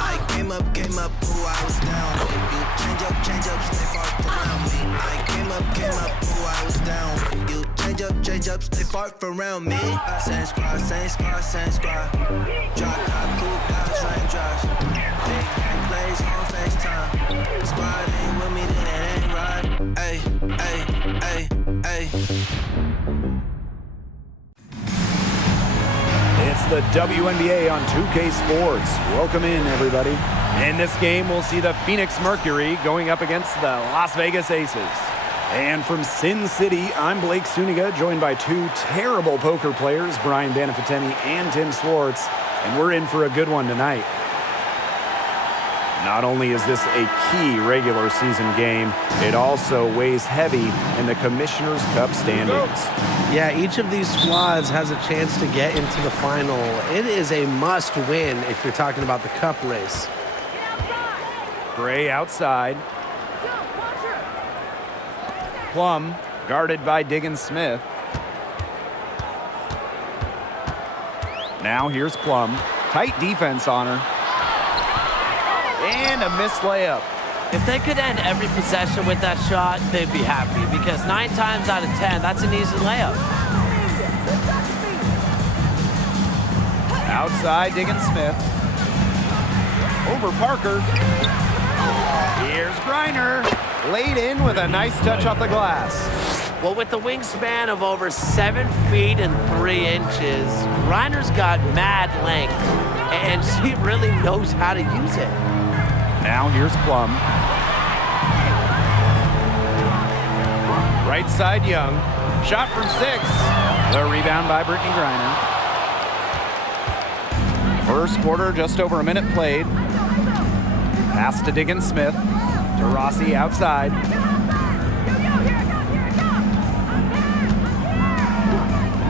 I came up, who I was down. You change up, stay far around me. I came up, who I was down. You change up, stay far around me. Same squad. Drop top, cool guys, raindrops. Big gang plays on FaceTime. Squad ain't with me, then it ain't right. Ay. It's the WNBA on 2K Sports. Welcome in, everybody. In this game, we'll see the Phoenix Mercury going up against the Las Vegas Aces. And from Sin City, I'm Blake Suniga, joined by two terrible poker players, Brian Banafiteni and Tim Swartz, and we're in for a good one tonight. Not only is this a key regular season game, it also weighs heavy in the Commissioner's Cup standings. Yeah, each of these squads has a chance to get into the final. It is a must-win if you're talking about the Cup race. Gray outside. Plum guarded by Diggins Smith. Now here's Plum. Tight defense on her. And a missed layup. If they could end every possession with that shot, they'd be happy because 9 times out of 10, that's an easy layup. Outside, Diggins Smith. Over Parker. Here's Griner. Laid in with a nice touch off the glass. Well, with the wingspan of over 7 feet and 3 inches, Griner's got mad length, and she really knows how to use it. Now here's Plum. Right side, Young. Shot from 6. The rebound by Brittany Griner. First quarter, just over a minute played. Pass to Diggins Smith. To Rossi outside.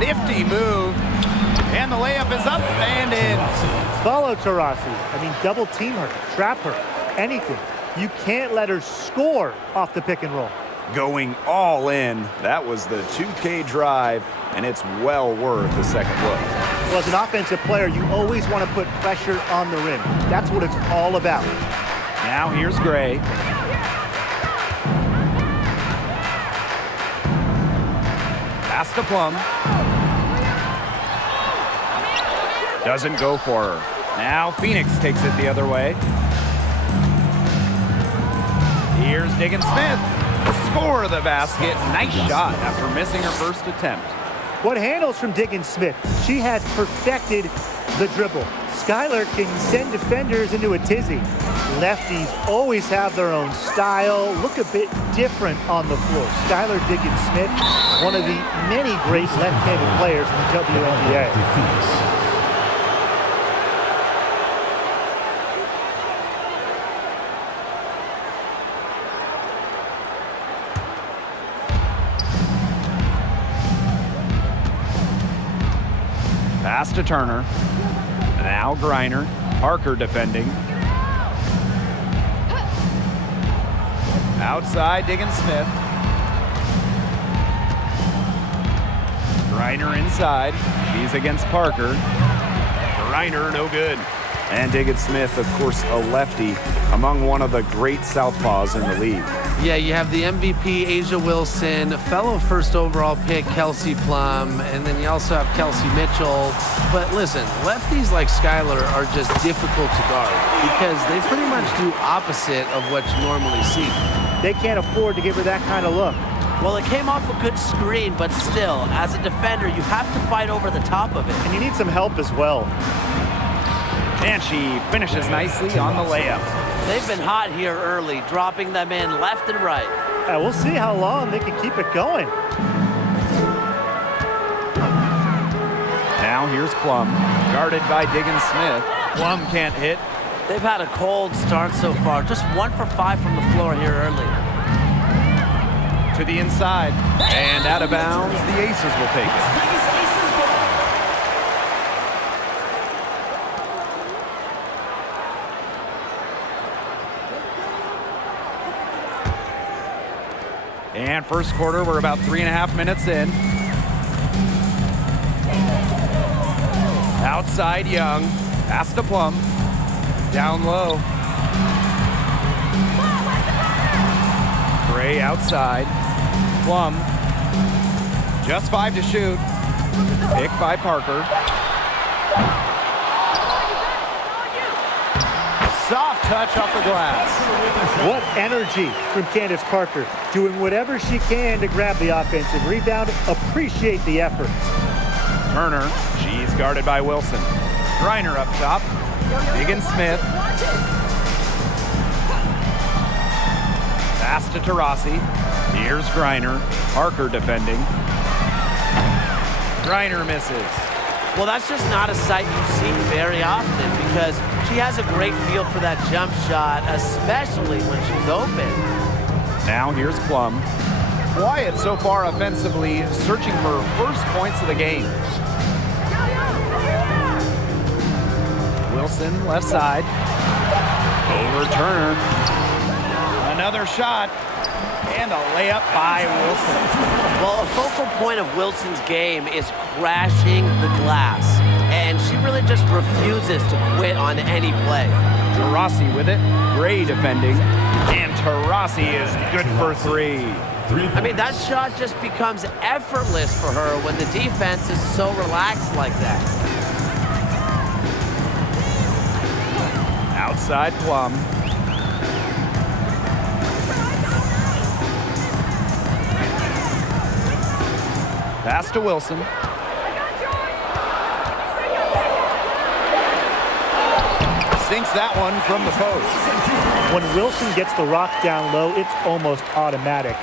Nifty move. And the layup is up and in. Follow Taurasi. I mean, double team her, trap her, anything. You can't let her score off the pick and roll. Going all in. That was the 2K drive, and it's well worth a second look. Well, as an offensive player, you always want to put pressure on the rim. That's what it's all about. Now here's Gray. Pass to Plum. Doesn't go for her. Now Phoenix takes it the other way. Here's Diggins Smith. Score the basket. Nice shot after missing her first attempt. What handles from Diggins Smith? She has perfected the dribble. Skylar can send defenders into a tizzy. Lefties always have their own style, look a bit different on the floor. Skylar Diggins Smith, one of the many great left-handed players in the WNBA. Pass to Turner. Now Griner. Parker defending. Outside, Diggins Smith. Griner inside. He's against Parker. Griner, no good. And Diggins Smith, of course, a lefty, among one of the great southpaws in the league. Yeah, you have the MVP, Asia Wilson, fellow first overall pick, Kelsey Plum, and then you also have Kelsey Mitchell. But listen, lefties like Skylar are just difficult to guard because they pretty much do opposite of what you normally see. They can't afford to give her that kind of look. Well, it came off a good screen, but still, as a defender, you have to fight over the top of it. And you need some help as well. And she finishes nicely on the layup. They've been hot here early, dropping them in left and right. Yeah, we'll see how long they can keep it going. Now here's Plum, guarded by Diggins Smith. Plum can't hit. They've had a cold start so far, just 1 for 5 from the floor here early. To the inside, and out of bounds, the Aces will take it. And first quarter, we're about 3.5 minutes in. Outside Young. Pass to Plum. Down low. Gray outside. Plum. Just 5 to shoot. Pick by Parker. Soft touch off the glass. What energy from Candace Parker, doing whatever she can to grab the offensive rebound. Appreciate the effort. Turner, she's guarded by Wilson. Griner up top. Diggins-Smith. Pass to Taurasi. Here's Griner. Parker defending. Griner misses. Well, that's just not a sight you see very often because she has a great feel for that jump shot, especially when she's open. Now here's Plum. Quiet so far offensively, searching for first points of the game. Wilson, left side. Over Turner. Another shot. And a layup by Wilson. Well, a focal point of Wilson's game is crashing the glass. And she really just refuses to quit on any play. Taurasi with it. Gray defending. And Taurasi is good for 3. I mean, that shot just becomes effortless for her when the defense is so relaxed like that. Outside Plum. Pass to Wilson. Sinks that one from the post. When Wilson gets the rock down low, it's almost automatic.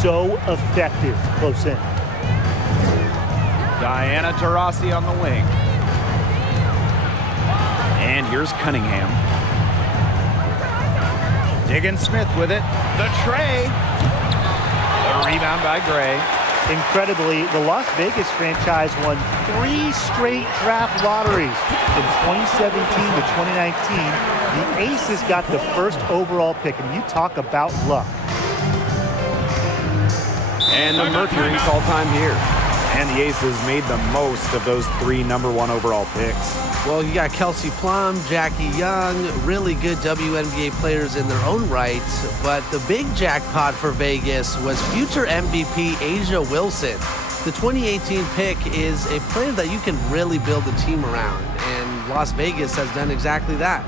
So effective close in. Diana Taurasi on the wing. And here's Cunningham. Diggins-Smith with it. The tray. The rebound by Gray. Incredibly, the Las Vegas franchise won 3 straight draft lotteries. From 2017 to 2019, the Aces got the first overall pick, and you talk about luck. And the Mercury's all-time here. And the Aces made the most of those 3 #1 overall picks. Well, you got Kelsey Plum, Jackie Young, really good WNBA players in their own right. But the big jackpot for Vegas was future MVP A'ja Wilson. The 2018 pick is a player that you can really build a team around. And Las Vegas has done exactly that.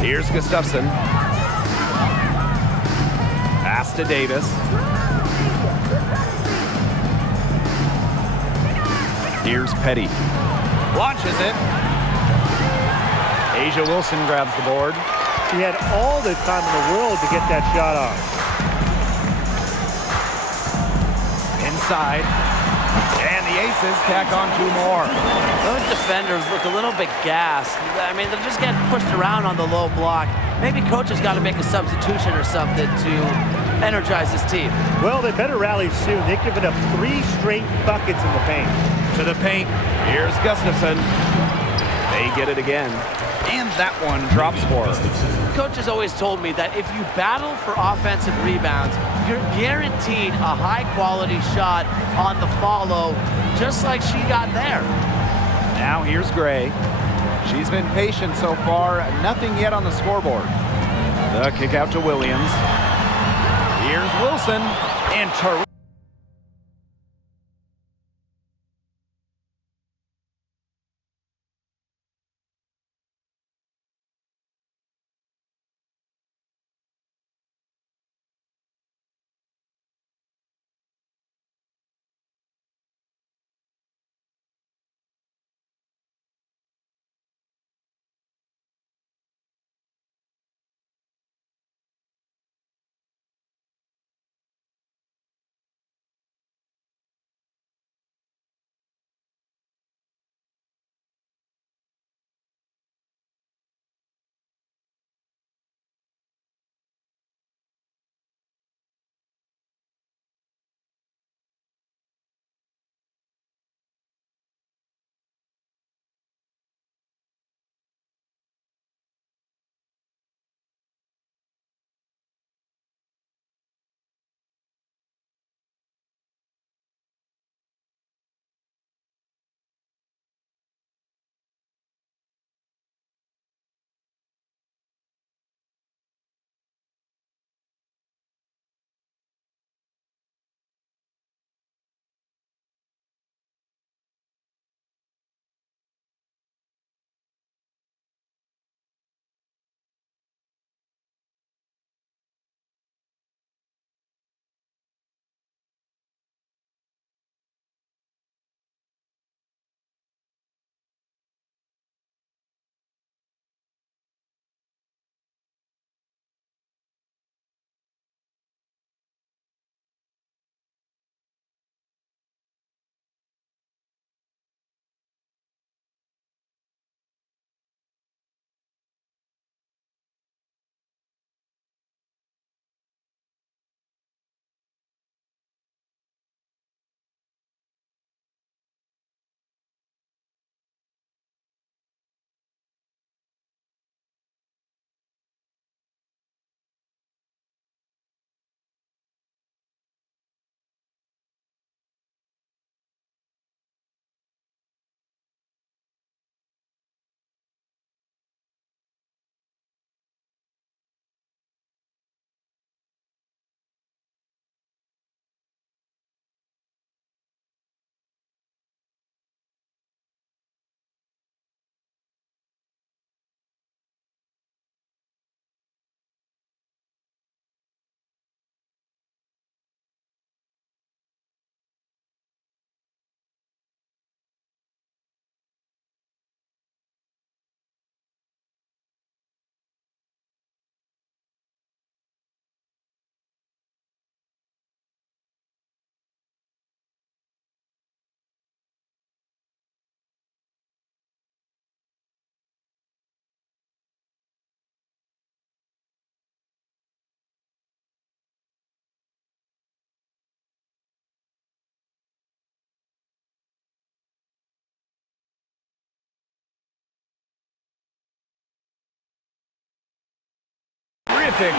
Here's Gustafson. Pass to Davis. Here's Petty. Launches it. A'ja Wilson grabs the board. She had all the time in the world to get that shot off. Inside. And the Aces tack on 2 more. Those defenders look a little bit gassed. I mean, they're just getting pushed around on the low block. Maybe coach has got to make a substitution or something to energize his team. Well, they better rally soon. They've given up 3 straight buckets in the paint. To the paint. Here's Gustafson. They get it again. And that one drops for her. Coach has always told me that if you battle for offensive rebounds, you're guaranteed a high-quality shot on the follow, just like she got there. Now here's Gray. She's been patient so far. Nothing yet on the scoreboard. The kick out to Williams. Here's Wilson. And terrific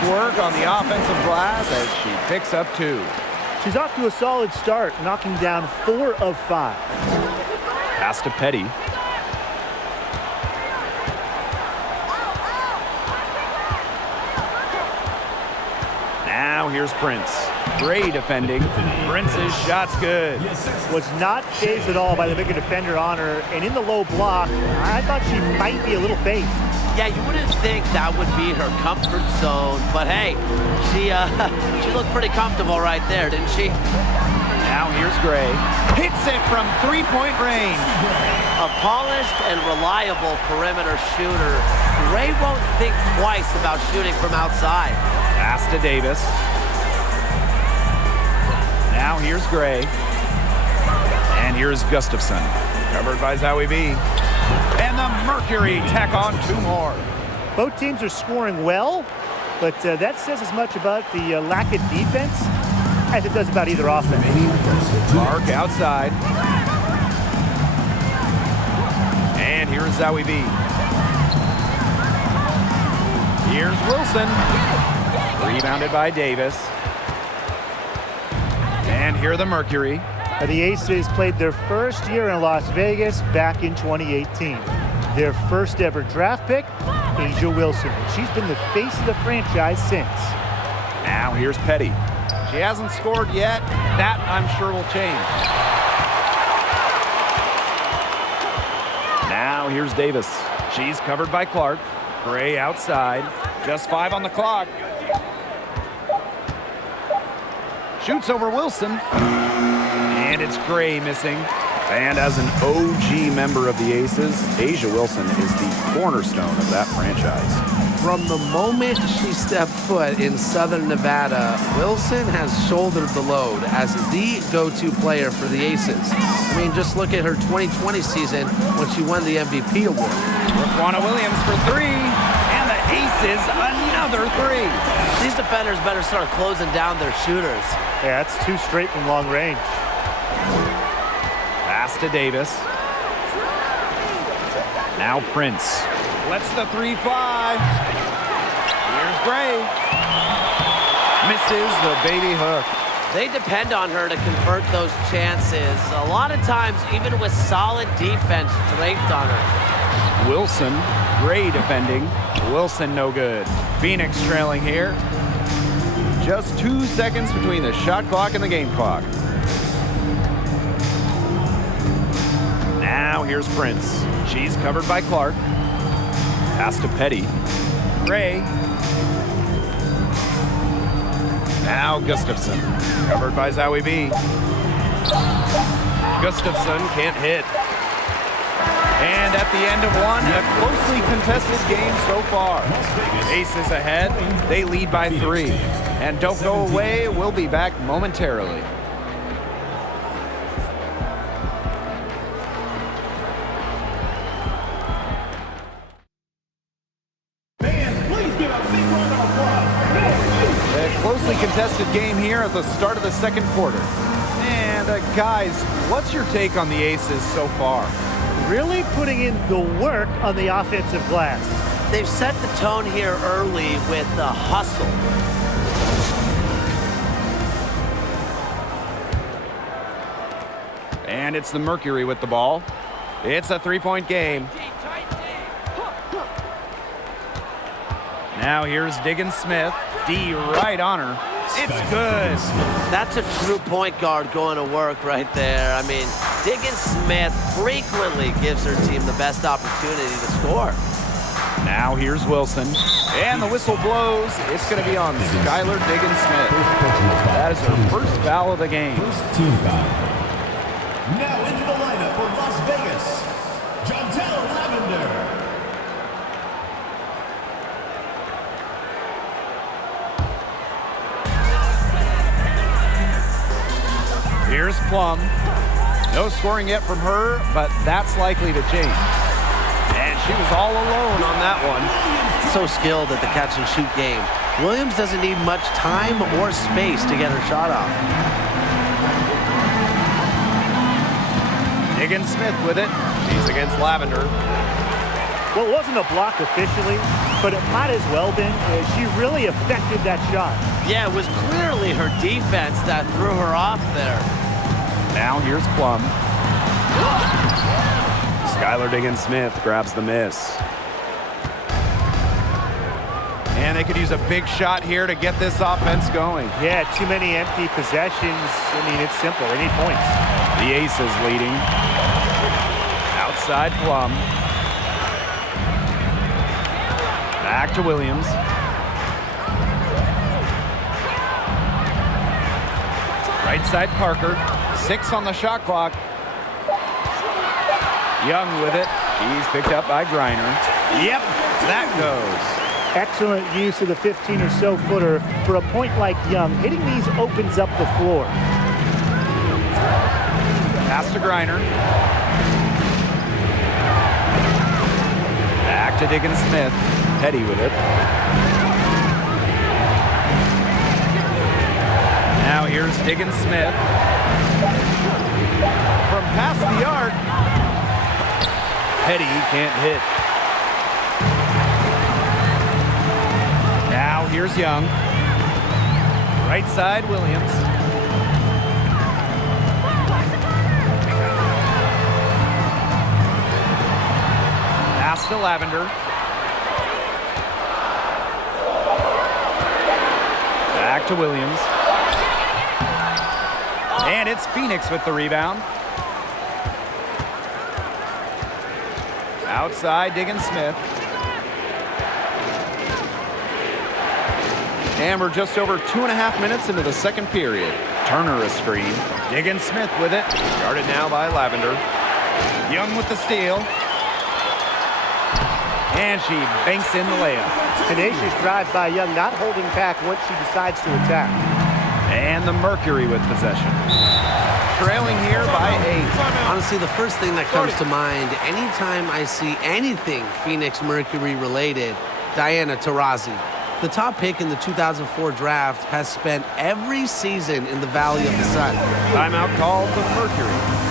work on the offensive glass as she picks up 2. She's off to a solid start, knocking down 4 of 5. Pass to Petty. Now here's Prince. Great defending. Prince's shot's good. Was not phased at all by the bigger defender on her, and in the low block, I thought she might be a little phased. Yeah, you wouldn't think that would be her comfort zone, but hey, she looked pretty comfortable right there, didn't she? Now here's Gray. Hits it from three-point range. A polished and reliable perimeter shooter. Gray won't think twice about shooting from outside. Pass to Davis. Now here's Gray. And here's Gustafson. Covered by Zowie B. And the Mercury tack on 2 more. Both teams are scoring well, but that says as much about the lack of defense as it does about either offense. Clark outside. And And here's Zowie B. Here's Wilson. Rebounded by Davis. And here are the Mercury. The Aces played their first year in Las Vegas back in 2018. Their first ever draft pick, A'ja Wilson. She's been the face of the franchise since. Now here's Petty. She hasn't scored yet. That, I'm sure, will change. Now here's Davis. She's covered by Clark. Gray outside. Just 5 on the clock. Shoots over Wilson. And it's Gray missing. And as an OG member of the Aces, A'ja Wilson is the cornerstone of that franchise. From the moment she stepped foot in Southern Nevada, Wilson has shouldered the load as the go-to player for the Aces. I mean, just look at her 2020 season when she won the MVP award. Raquana Williams for 3, and the Aces another 3. These defenders better start closing down their shooters. Yeah, that's 2 straight from long range. Pass to Davis. Now Prince. Lets the 3-5. Here's Gray. Misses the baby hook. They depend on her to convert those chances. A lot of times, even with solid defense draped on her. Wilson, Gray defending. Wilson no good. Phoenix trailing here. Just 2 seconds between the shot clock and the game clock. Now here's Prince. She's covered by Clark. Pass to Petty. Gray. Now Gustafson. Covered by Zowie B. Gustafson can't hit. And at the end of one, a closely contested game so far. Aces ahead. They lead by 3. And don't go away. We'll be back momentarily. Closely contested game here at the start of the second quarter. And guys, what's your take on the Aces so far? Really putting in the work on the offensive glass. They've set the tone here early with the hustle. And it's the Mercury with the ball. It's a 3-point game. Now here's Diggins Smith. D right on her. It's good. That's a true point guard going to work right there. I mean, Diggins Smith frequently gives her team the best opportunity to score. Now here's Wilson. And the whistle blows. It's going to be on Skylar Diggins Smith. That is her first foul of the game. First team foul. Now into the lineup for Las Vegas, Jantel Lavender. Here's Plum. No scoring yet from her, but that's likely to change. And she was all alone on that one. So skilled at the catch and shoot game. Williams doesn't need much time or space to get her shot off. Diggins Smith with it. She's against Lavender. Well, it wasn't a block officially, but it might as well been. She really affected that shot. Yeah, it was clearly her defense that threw her off there. Now here's Plum. Skylar Diggins Smith grabs the miss. And they could use a big shot here to get this offense going. Yeah, too many empty possessions. I mean, it's simple. They need points. The Aces leading. Outside Plum. Back to Williams. Right side Parker. 6 on the shot clock. Young with it. She's picked up by Griner. Yep, that goes. Excellent use of the 15 or so footer for a point like Young. Hitting these opens up the floor. Pass to Griner. Back to Diggins Smith. Petty with it. Now here's Diggins Smith. From past the arc. Petty can't hit. Now here's Young. Right side, Williams. Pass to Lavender. Back to Williams. And it's Phoenix with the rebound. Outside, Diggins Smith. And we're just over 2.5 minutes into the second period. Turner a screen. Diggins Smith with it. Guarded now by Lavender. Young with the steal. And she banks in the layup. Tenacious drive by Young, not holding back once she decides to attack. And the Mercury with possession. Trailing here by 8. Honestly, the first thing that comes to mind anytime I see anything Phoenix Mercury related, Diana Taurasi. The top pick in the 2004 draft has spent every season in the Valley of the Sun. Timeout called the Mercury.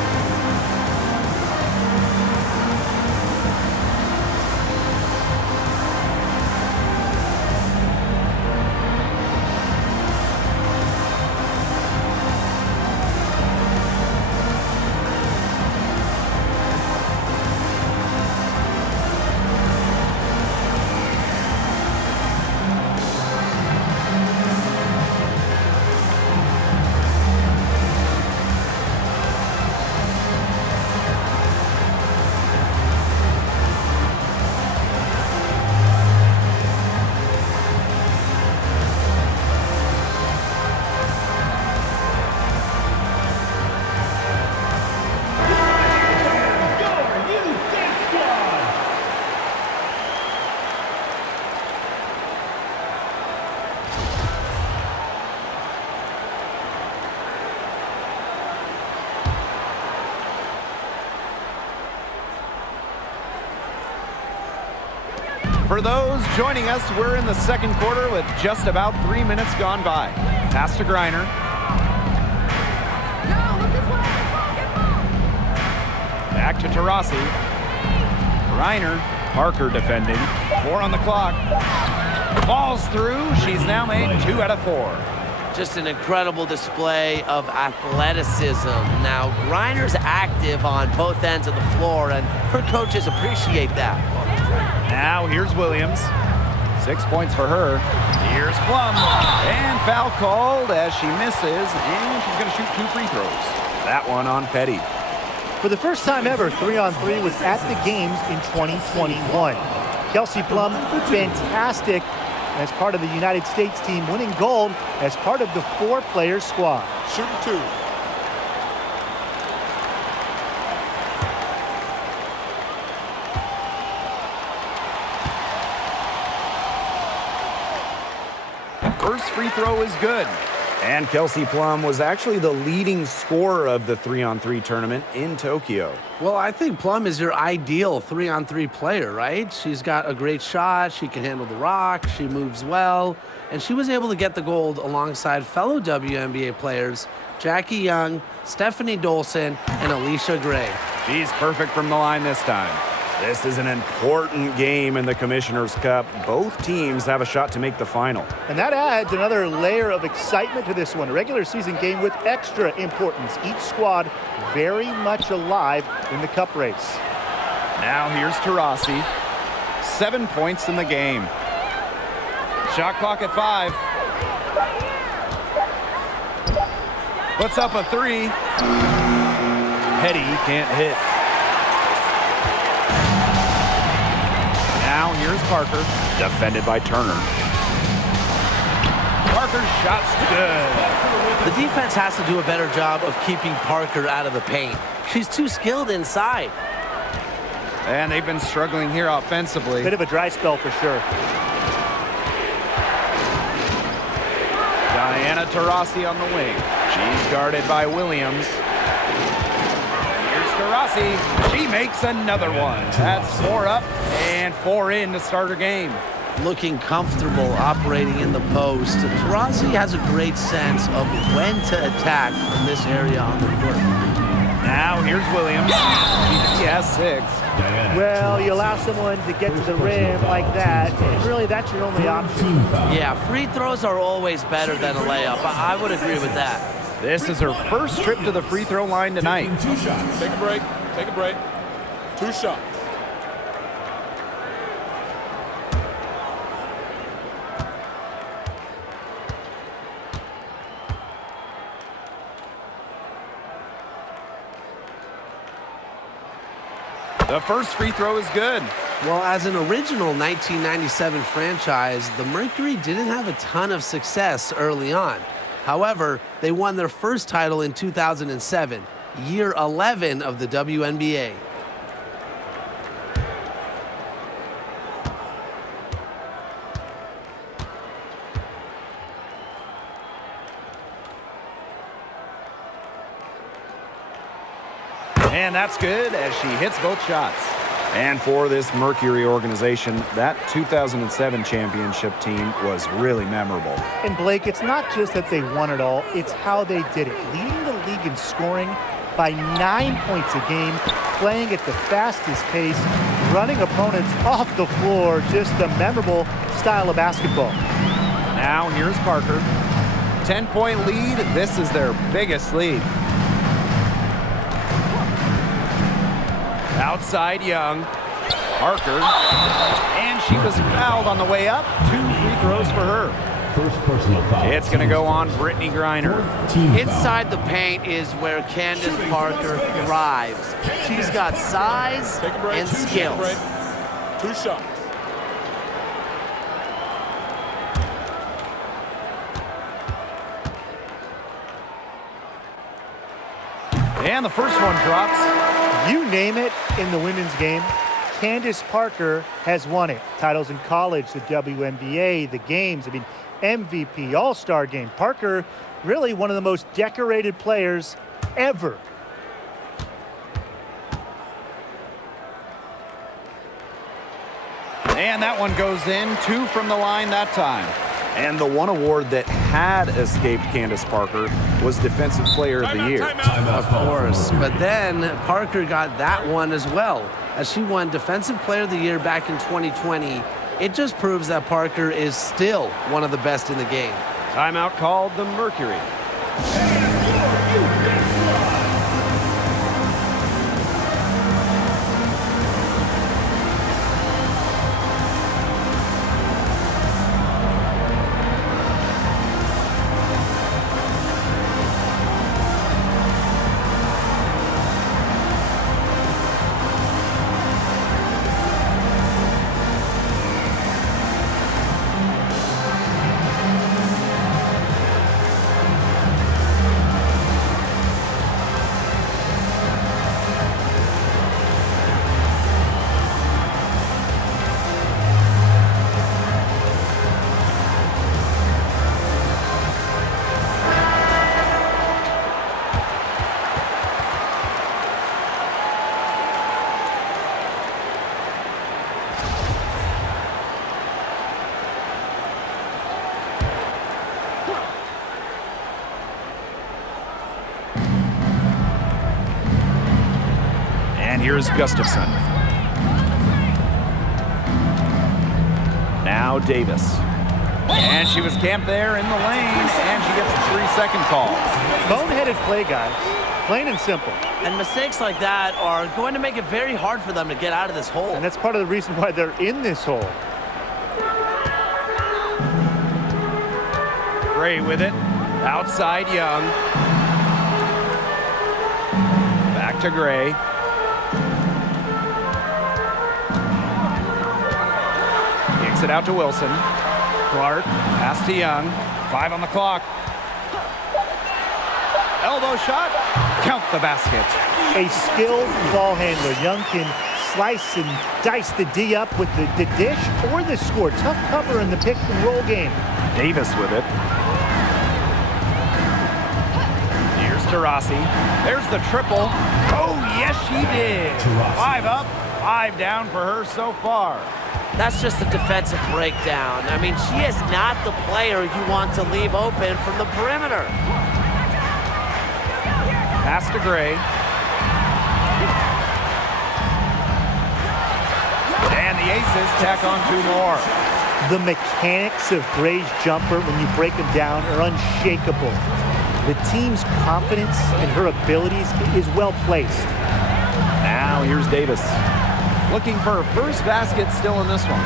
For those joining us, we're in the second quarter with just about 3 minutes gone by. Pass to Griner. Back to Taurasi. Griner, Parker defending. 4 on the clock. Falls through. She's now made 2 out of 4. Just an incredible display of athleticism. Now, Griner's active on both ends of the floor, and her coaches appreciate that. Now here's Williams. 6 points for her. Here's Plum. And foul called as she misses, and she's going to shoot 2 free throws. That one on Petty. For the first time ever, 3-on-3 was at the games in 2021. Kelsey Plum, fantastic as part of the United States team, winning gold as part of the 4-player squad. Shooting 2. First free throw is good. And Kelsey Plum was actually the leading scorer of the 3-on-3 tournament in Tokyo. Well, I think Plum is your ideal 3-on-3 player, right? She's got a great shot, she can handle the rock, she moves well, and she was able to get the gold alongside fellow WNBA players Jackie Young, Stephanie Dolson, and Alicia Gray. She's perfect from the line this time. This is an important game in the Commissioner's Cup. Both teams have a shot to make the final. And that adds another layer of excitement to this one. A regular season game with extra importance. Each squad very much alive in the cup race. Now here's Taurasi. 7 points in the game. Shot clock at 5. Puts up a 3. Petty can't hit. Now here's Parker, defended by Turner. Parker's shot's good. The defense has to do a better job of keeping Parker out of the paint. She's too skilled inside. And they've been struggling here offensively. Bit of a dry spell for sure. Diana Taurasi on the wing. She's guarded by Williams. Here's Taurasi. She makes another one. That's 4 up and 4 in to start her game. Looking comfortable operating in the post. Taurasi has a great sense of when to attack from this area on the court. Now here's Williams. He has 6. Well, you allow someone to get to the rim like that, and really that's your only option. Yeah, free throws are always better than a layup. I would agree with that. This is her first trip to the free throw line tonight. 2 shots. Take a break. Take a break. 2 shots. The first free throw is good. Well, as an original 1997 franchise, the Mercury didn't have a ton of success early on. However, they won their first title in 2007, year 11 of the WNBA. And that's good as she hits both shots. And for this Mercury organization, that 2007 championship team was really memorable. And Blake, it's not just that they won it all, it's how they did it. Leading the league in scoring by 9 points a game, playing at the fastest pace, running opponents off the floor, just a memorable style of basketball. Now here's Parker. 10-point lead. This is their biggest lead. Outside Young. Parker. And she was fouled on the way up. 2 free throws for her. First personal foul. It's going to go on Brittany Griner. Inside the paint is where Candace Parker thrives. She's got size Take a break. and Take a skills. break. 2 shots. And the first one drops. You name it in the women's game, Candace Parker has won it. Titles in college, the WNBA, the games, MVP, All-Star game. Parker, really one of the most decorated players ever. And that one goes in. 2 from the line that time. And the one award that had escaped Candace Parker was Defensive Player of the Year. Of course, but then Parker got that one as well. As she won Defensive Player of the Year back in 2020, it just proves that Parker is still one of the best in the game. Timeout called the Mercury. And here's Gustafson. Now Davis. And she was camped there in the lane, and she gets a 3-second call. Boneheaded play, guys. Plain and simple. And mistakes like that are going to make it very hard for them to get out of this hole. And that's part of the reason why they're in this hole. Gray with it. Outside Young. Back to Gray. Kicks it out to Wilson. Clark, pass to Young. 5 on the clock. Elbow shot. Count the basket. A skilled ball handler. Young can slice and dice the D up with the dish or the score. Tough cover in the pick and roll game. Davis with it. Here's Taurasi. There's the triple. Oh, yes, she did. 5 up, 5 down for her so far. That's just a defensive breakdown. I mean, she is not the player you want to leave open from the perimeter. Pass to Gray. And the Aces tack on 2 more. The mechanics of Gray's jumper, when you break them down, are unshakable. The team's confidence in her abilities is well placed. Now here's Davis. Looking for her first basket still in this one.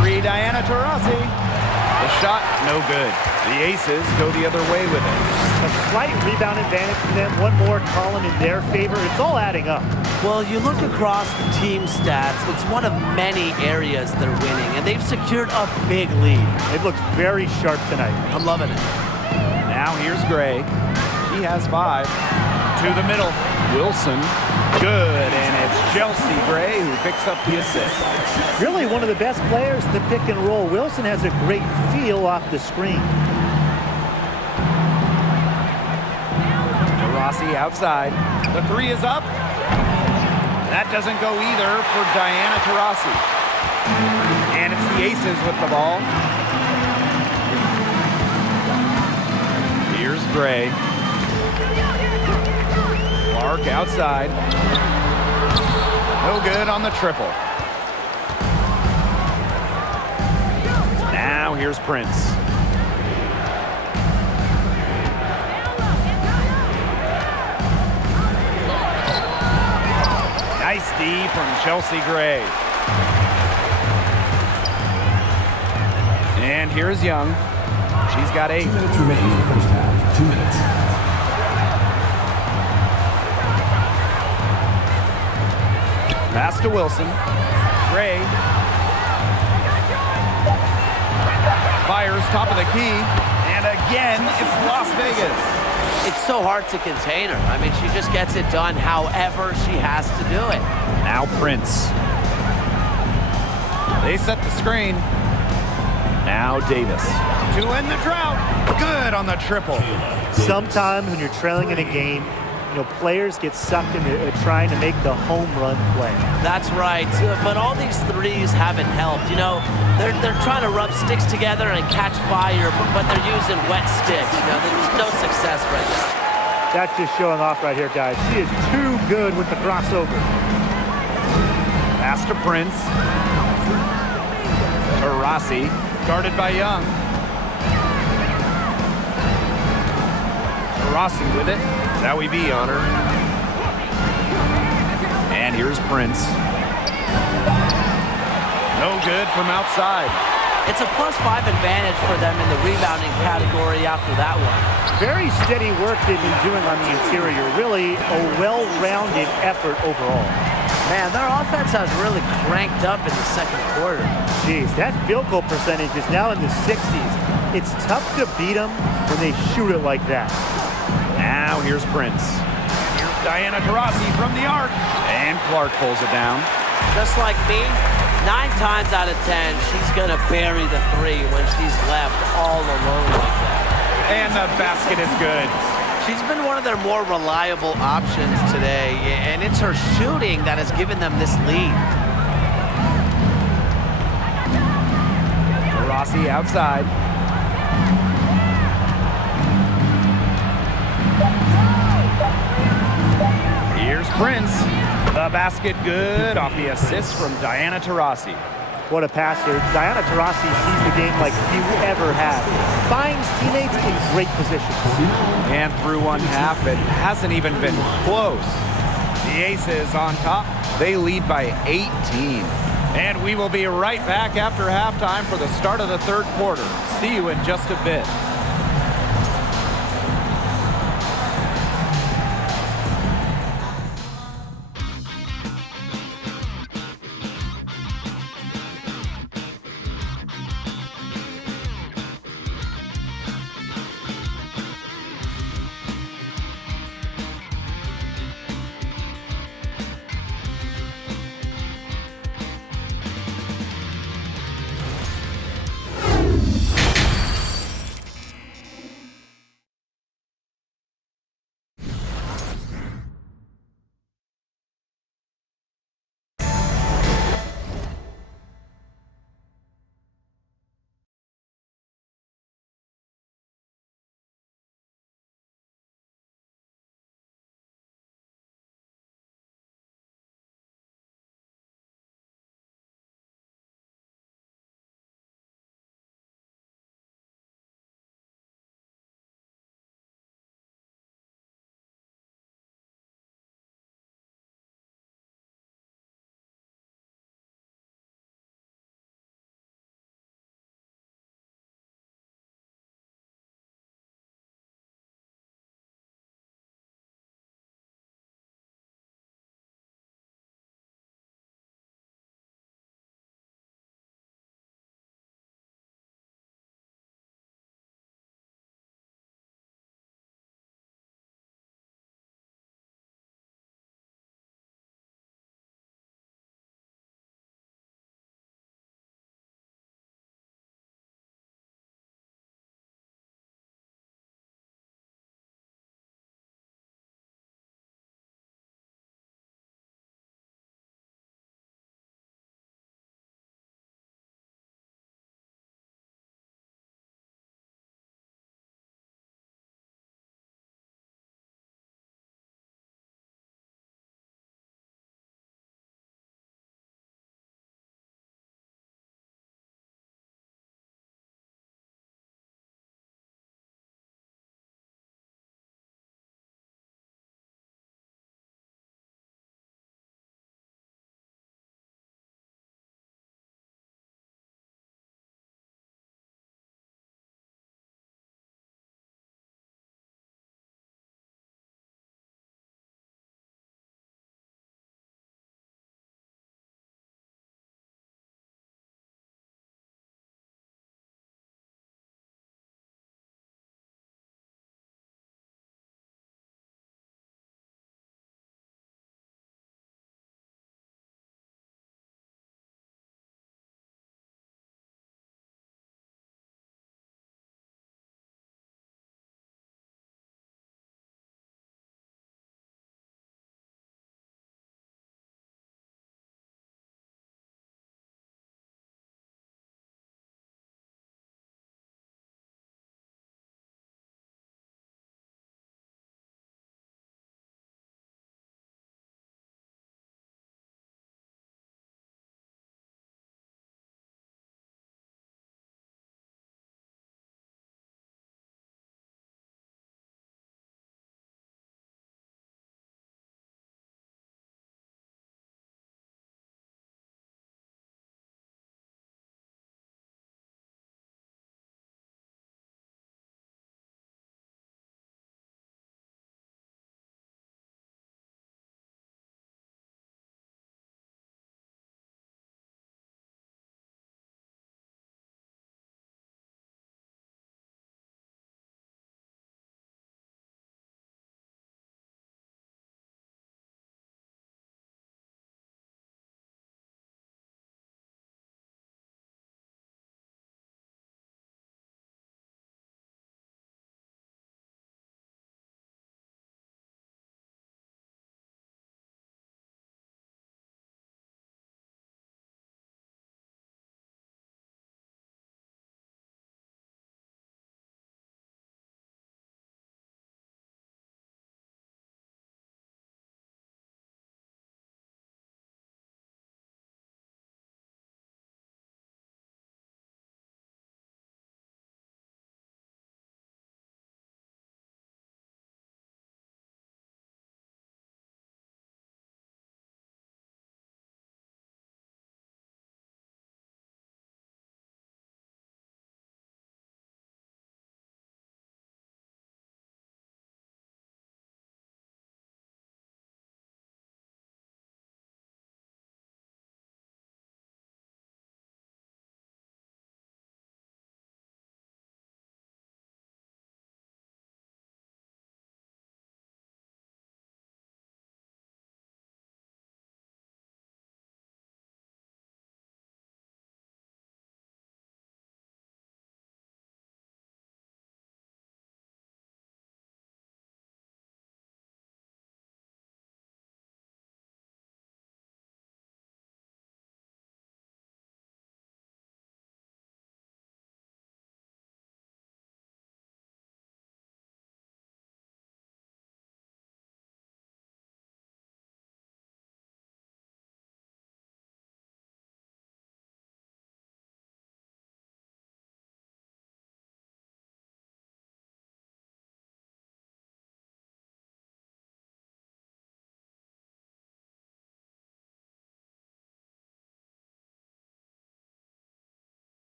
3, Diana Taurasi. The shot, no good. The Aces go the other way with it. A slight rebound advantage for them. One more column in their favor. It's all adding up. Well, you look across the team stats, it's one of many areas they're winning, and they've secured a big lead. They've looked very sharp tonight. I'm loving it. Now here's Gray. She has 5. To the middle. Wilson. Good, and it's Chelsea Gray who picks up the assist. Really one of the best players in the pick and roll. Wilson has a great feel off the screen. Rossi outside. The 3 is up. That doesn't go either for Diana Taurasi. And it's the Aces with the ball. Here's Gray. Clark outside. No good on the triple. Now here's Prince. Nice D from Chelsea Gray. And here's Young. She's got 8. 2 minutes remaining in the first half. 2 minutes. Pass to Wilson. Gray. Fires top of the key. And again, it's Las Vegas. It's so hard to contain her. I mean, she just gets it done however she has to do it. Now Prince. They set the screen. Now Davis. To end the drought. Good on the triple. Sometimes when you're trailing in a game, players get sucked into trying to make the home run play. That's right, but all these threes haven't helped. They're trying to rub sticks together and catch fire, but they're using wet sticks. There's no success right now. That's just showing off right here, guys. She is too good with the crossover. Pass to Prince. Taurasi, guarded by Young. Taurasi with it. Now we be on her. And here's Prince. No good from outside. It's a +5 advantage for them in the rebounding category after that one. Very steady work they've been doing on the interior. Really a well-rounded effort overall. Man, their offense has really cranked up in the second quarter. Jeez, that field goal percentage is now in the 60s. It's tough to beat them when they shoot it like that. Now here's Prince. Here's Diana Taurasi from the arc. And Clark pulls it down. Just like me, 9 times out of 10, she's going to bury the 3 when she's left all alone like that. And the basket is good. She's been one of their more reliable options today, and it's her shooting that has given them this lead. Taurasi outside. Here's Prince. The basket good off the assist from Diana Taurasi. What a passer. Diana Taurasi sees the game like few ever have. Finds teammates in great positions. And through one half, it hasn't even been close. The Aces on top. They lead by 18. And we will be right back after halftime for the start of the third quarter. See you in just a bit.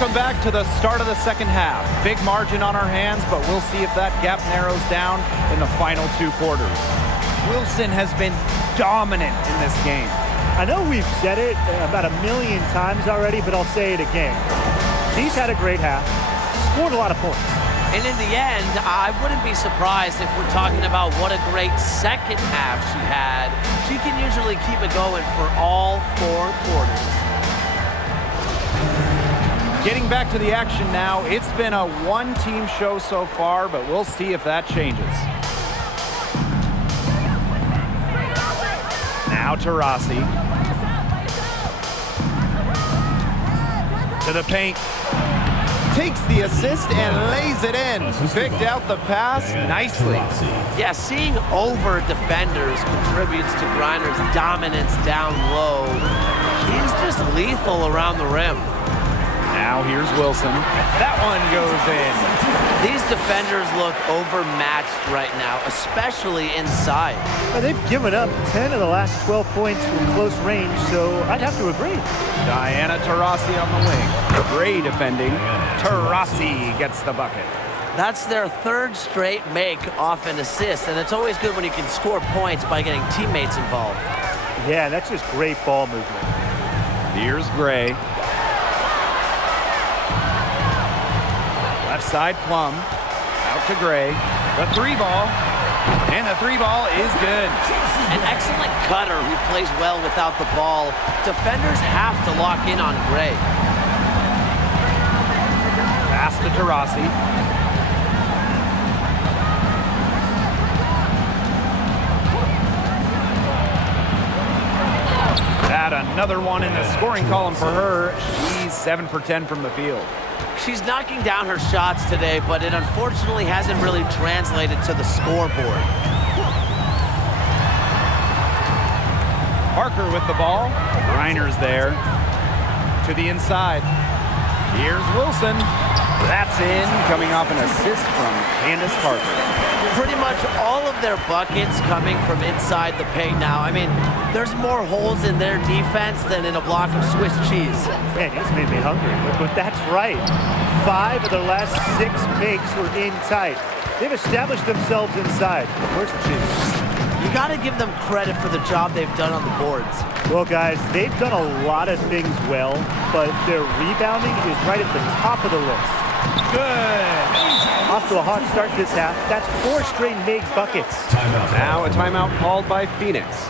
Welcome back to the start of the second half. Big margin on our hands, but we'll see if that gap narrows down in the final 2 quarters. Wilson has been dominant in this game. I know we've said it about 1,000,000 times already, but I'll say it again. She's had a great half, scored a lot of points. And in the end, I wouldn't be surprised if we're talking about what a great second half she had. She can usually keep it going for all 4 quarters. Getting back to the action now, it's been a one-team show so far, but we'll see if that changes. Now to Rossi. To the paint. Takes the assist and lays it in. Picked out the pass nicely. Yeah, seeing over defenders contributes to Griner's dominance down low. He's just lethal around the rim. Now here's Wilson. That one goes in. These defenders look overmatched right now, especially inside. Well, they've given up 10 of the last 12 points from close range, so I'd have to agree. Diana Taurasi on the wing. Gray defending. Taurasi gets the bucket. That's their 3rd straight make off an assist, and it's always good when you can score points by getting teammates involved. Yeah, that's just great ball movement. Here's Gray. Left side, Plum. Out to Gray. The 3-ball. And the 3-ball is good. An excellent cutter who plays well without the ball. Defenders have to lock in on Gray. Pass to Taurasi. That another one in the scoring column for her. She's 7 for 10 from the field. She's knocking down her shots today, but it unfortunately hasn't really translated to the scoreboard. Parker with the ball. Griner's there. To the inside. Here's Wilson. That's in, coming off an assist from Candace Parker. Pretty much all of their buckets coming from inside the paint now. I mean, there's more holes in their defense than in a block of Swiss cheese. Man, you just made me hungry, but that's right. 5 of their last 6 makes were in tight. They've established themselves inside. Where's the cheese? You got to give them credit for the job they've done on the boards. Well, guys, they've done a lot of things well, but their rebounding is right at the top of the list. Good. Off to a hot start this half. That's 4 straight Meigs buckets. Now a timeout called by Phoenix.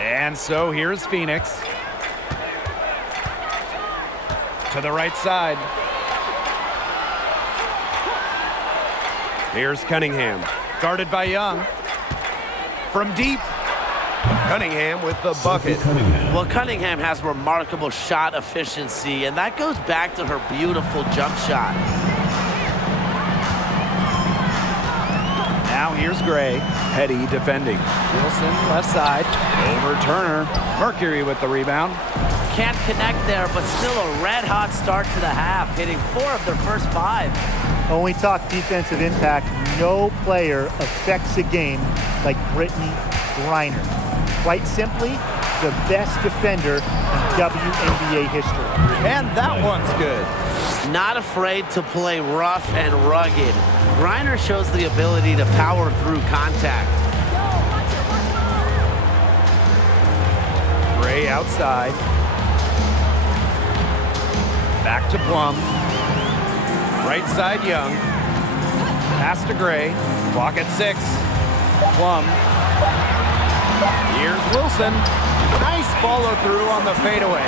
And so here's Phoenix. To the right side. Here's Cunningham. Guarded by Young. From deep. Cunningham with the bucket. Well, Cunningham has remarkable shot efficiency, and that goes back to her beautiful jump shot. Now here's Gray. Petty defending. Wilson left side. Over Turner. Mercury with the rebound. Can't connect there, but still a red-hot start to the half, hitting 4 of their first 5. When we talk defensive impact, no player affects a game like Brittany Griner. Quite simply, the best defender in WNBA history. And that one's good. Not afraid to play rough and rugged. Griner shows the ability to power through contact. Gray outside. Back to Plum. Right side Young. Pass to Gray. Clock at 6. Plum. Here's Wilson. Nice follow through on the fadeaway.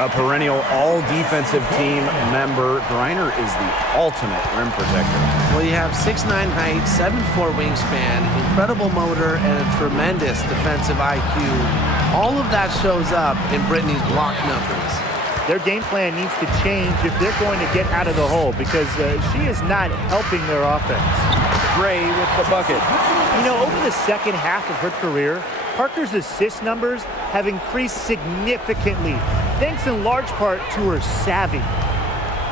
A perennial all-defensive team member, Griner is the ultimate rim protector. Well, you have 6'9" height, 7'4" wingspan, incredible motor, and a tremendous defensive IQ. All of that shows up in Brittany's block numbers. Their game plan needs to change if they're going to get out of the hole because she is not helping their offense. Gray with the bucket. You know, over the second half of her career, Parker's assist numbers have increased significantly, thanks in large part to her savvy.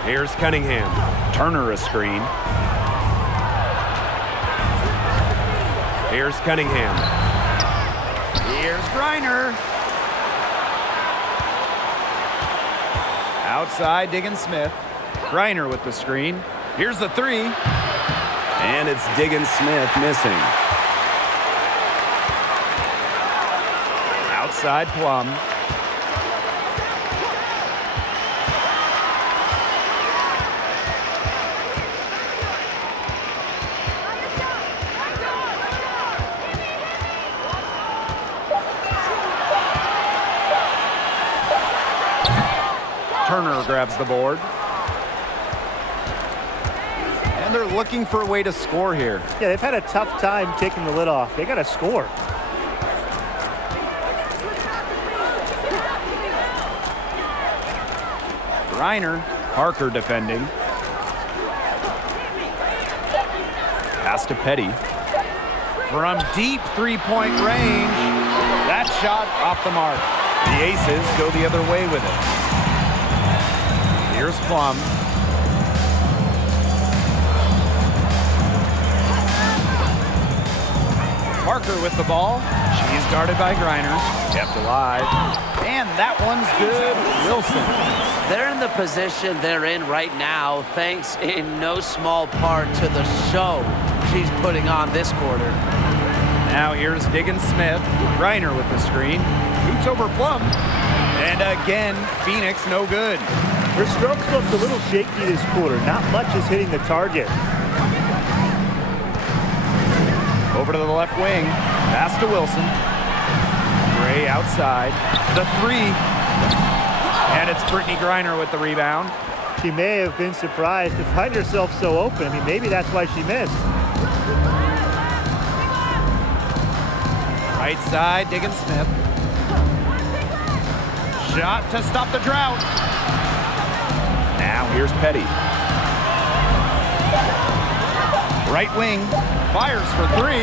Here's Cunningham. Turner a screen. Here's Cunningham. Here's Griner. Outside, Diggins-Smith. Griner with the screen. Here's the 3. And it's Diggins-Smith missing. Outside, Plum. Turner grabs the board. And they're looking for a way to score here. Yeah, they've had a tough time taking the lid off. They got to score. Griner, Parker defending. Pass to Petty. From deep three-point range. That shot off the mark. The Aces go the other way with it. Here's Plum. Parker with the ball. She's guarded by Griner. Kept alive. And that one's good. Wilson. They're in the position they're in right now, thanks in no small part to the show she's putting on this quarter. Now here's Diggins-Smith. Griner with the screen. Shoots over Plum. And again, Phoenix no good. Her strokes looked a little shaky this quarter. Not much is hitting the target. Over to the left wing. Pass to Wilson. Gray outside. The 3. And it's Brittany Griner with the rebound. She may have been surprised to find herself so open. I mean, maybe that's why she missed. Right side, Diggins-Smith. Shot to stop the drought. Now here's Petty. Right wing. Fires for 3.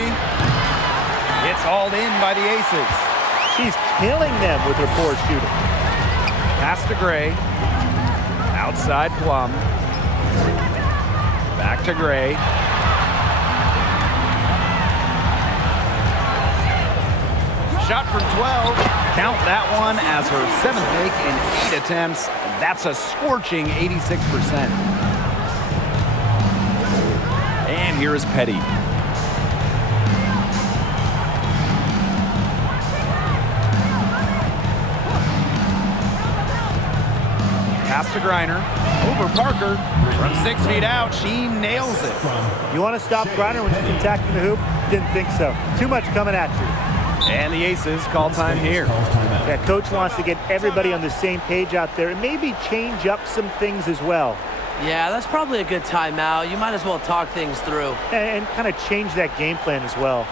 It's hauled in by the Aces. She's killing them with her poor shooting. Pass to Gray. Outside Plum. Back to Gray. Shot from 12. Count that one as her 7th make in 8 attempts. That's a scorching 86%. And here is Petty. Pass to Griner. Over Parker. From 6 feet out, she nails it. You want to stop Griner when she's attacking the hoop? Didn't think so. Too much coming at you. And the Aces call time here. Yeah, coach wants to get everybody on the same page out there and maybe change up some things as well. Yeah, that's probably a good timeout. You might as well talk things through. And kind of change that game plan as well.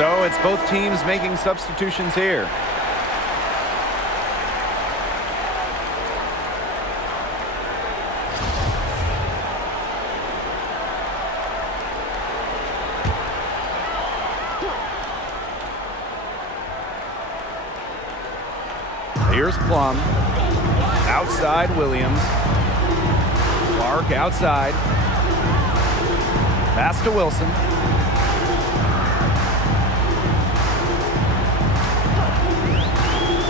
So it's both teams making substitutions here. Here's Plum. Outside Williams. Clark outside. Pass to Wilson.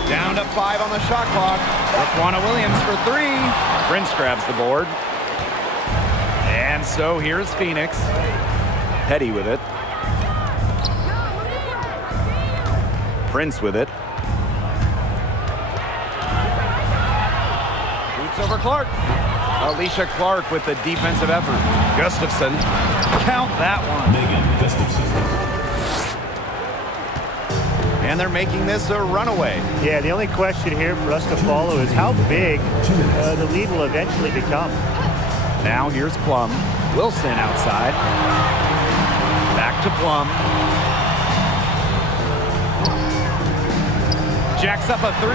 Down to 5 on the shot clock. Raquana Williams for 3. Prince grabs the board. And so here's Phoenix. Petty with it. Prince with it. Shoots over Clark. Alicia Clark with the defensive effort. Gustafson. Count that one. Megan Gustafson. And they're making this a runaway. Yeah, the only question here for us to follow is how big the lead will eventually become. Now here's Plum. Wilson outside. Back to Plum. Jacks up a 3.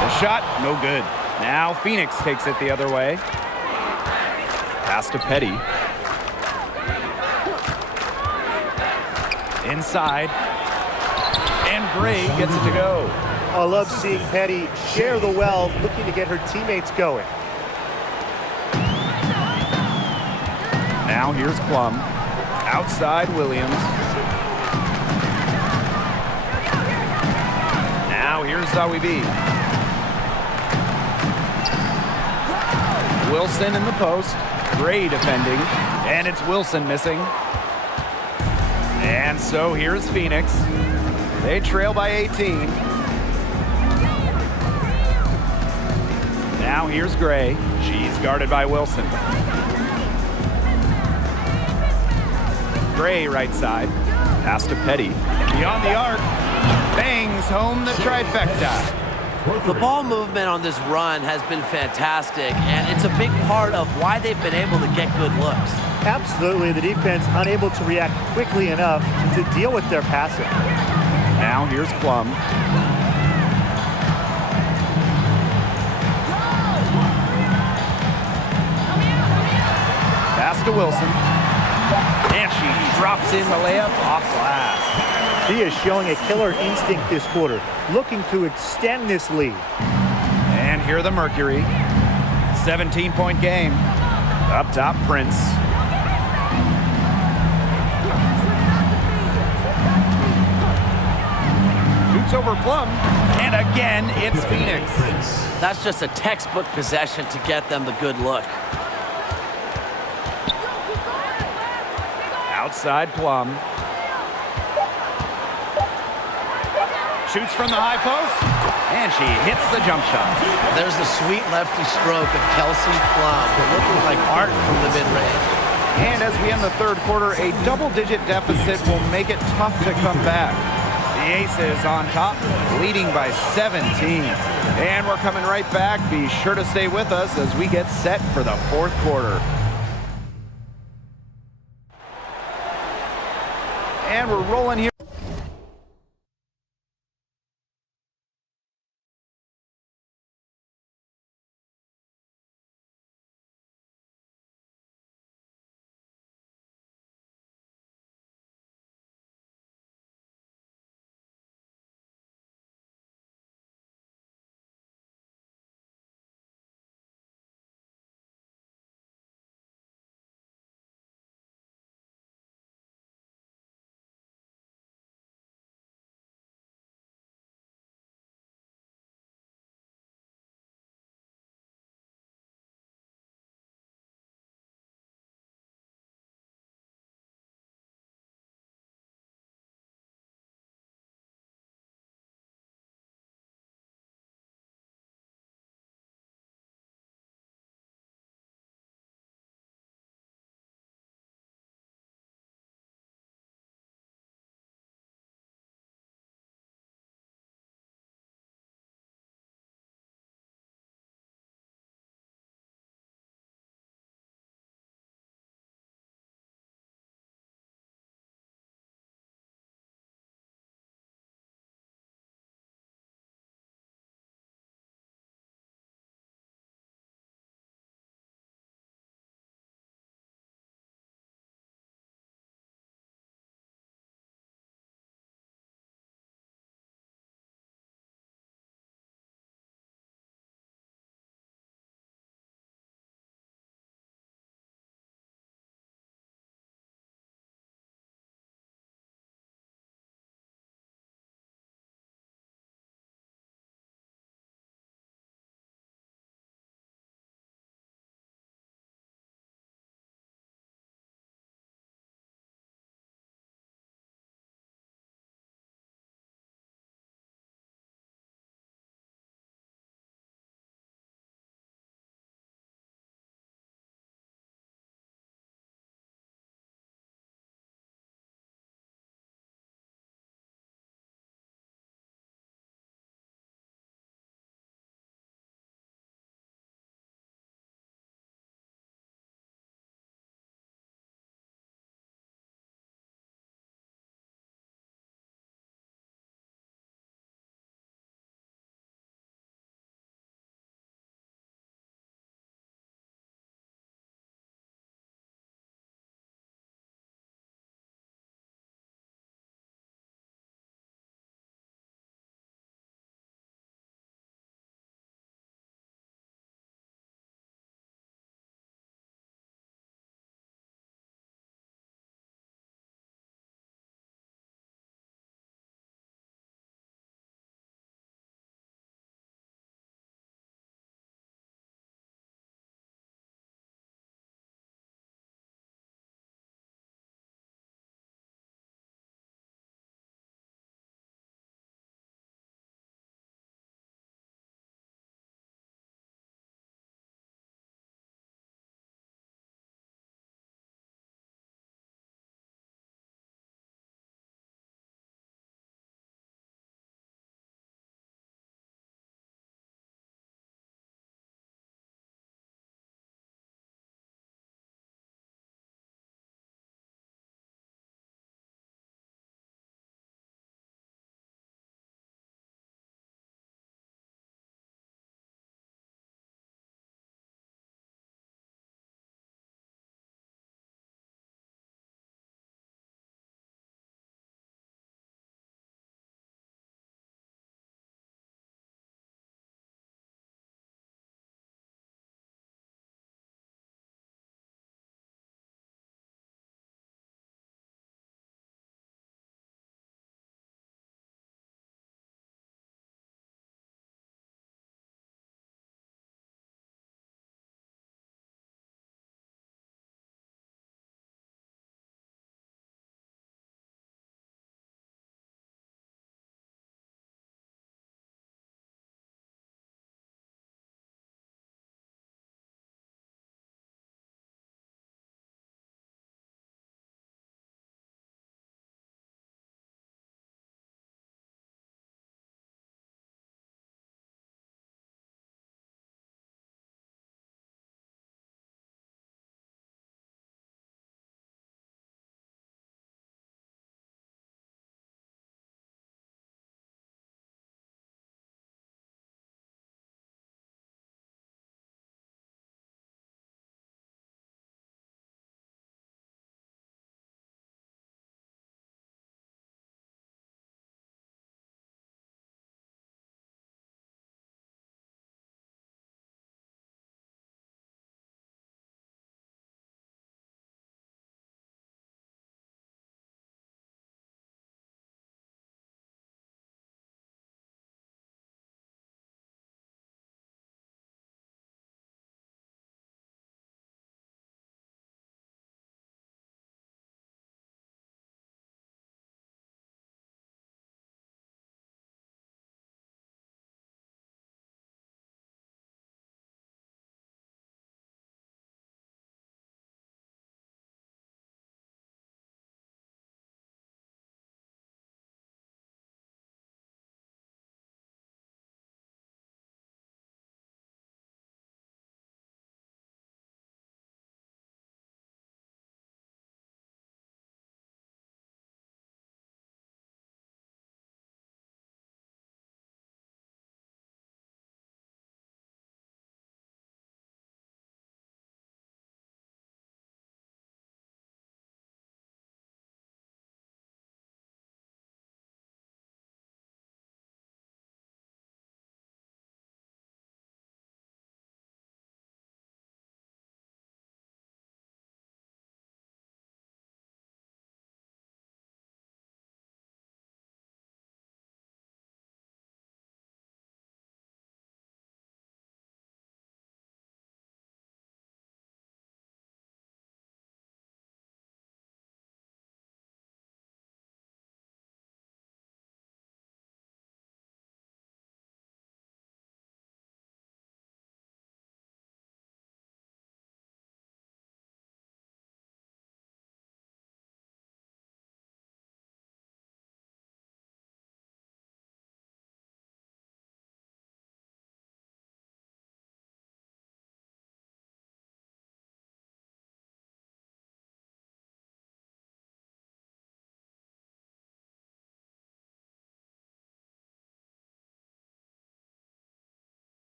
The shot, no good. Now Phoenix takes it the other way. Pass to Petty. Inside. And Gray gets it to go. I love seeing Petty share the wealth, looking to get her teammates going. Now here's Plum. Outside Williams. Now here's Zawibi. Wilson in the post. Gray defending. And it's Wilson missing. And so here's Phoenix. They trail by 18. Now here's Gray. She's guarded by Wilson. Gray right side. Pass to Petty. Beyond the arc. Bangs home the trifecta. The ball movement on this run has been fantastic, and it's a big part of why they've been able to get good looks. Absolutely, the defense unable to react quickly enough to deal with their passing. Now here's Plum. Pass to Wilson. And she drops in the layup off glass. She is showing a killer instinct this quarter, looking to extend this lead. And here the Mercury. 17-point game. Up top, Prince. Shoots over Plum. And again, it's Phoenix. That's just a textbook possession to get them the good look. Outside Plum. Shoots from the high post. And she hits the jump shot. There's the sweet lefty stroke of Kelsey Plum, looking like art from the mid-range. And as we end the third quarter, a double-digit deficit will make it tough to come back. The Aces on top, leading by 17. And we're coming right back. Be sure to stay with us as we get set for the fourth quarter. And we're rolling here.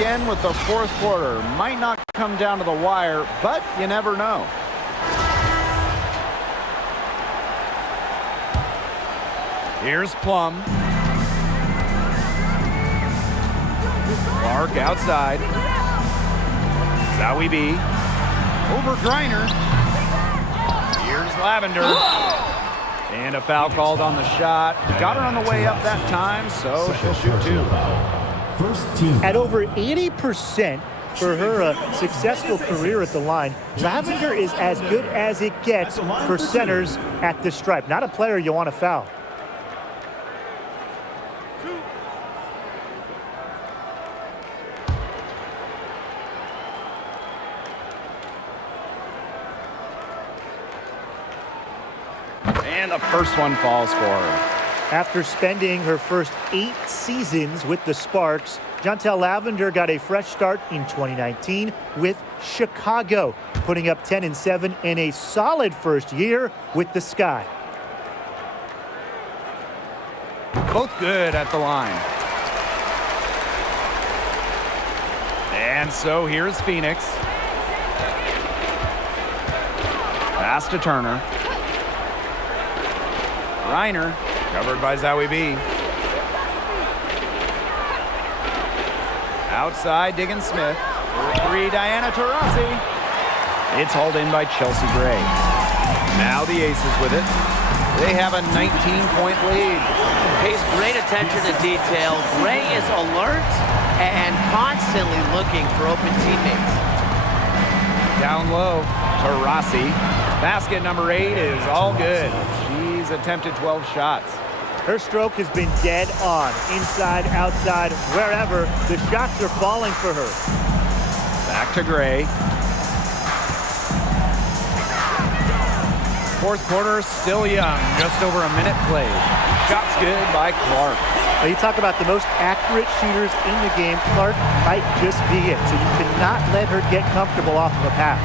again with the fourth quarter. Might not come down to the wire, but you never know. Here's Plum. Clark outside. Zowie B. Over Griner. Here's Lavender. And a foul called on the shot. Got her on the way up that time, so she'll shoot two. First team. At over 80% for her successful career at the line, Lavender is as good as it gets for centers at the stripe. Not a player you want to foul. And the first one falls for her. After spending her first 8 seasons with the Sparks, Jontel Lavender got a fresh start in 2019 with Chicago, putting up 10-7 in a solid first year with the Sky. Both good at the line. And so here's Phoenix. Pass to Turner. Reiner, covered by Zowie B. Outside, Diggin Smith. For three, Diana Taurasi. It's hauled in by Chelsea Gray. Now the Aces with it. They have a 19-point lead. Pays great attention to detail. Gray is alert and constantly looking for open teammates. Down low, Taurasi. Basket number 8 is all good. She's attempted 12 shots. Her stroke has been dead on. Inside, outside, wherever. The shots are falling for her. Back to Gray. Fourth quarter, still young. Just over a minute played. Shots good by Clark. Now you talk about the most accurate shooters in the game. Clark might just be it. So you cannot let her get comfortable off of a pass.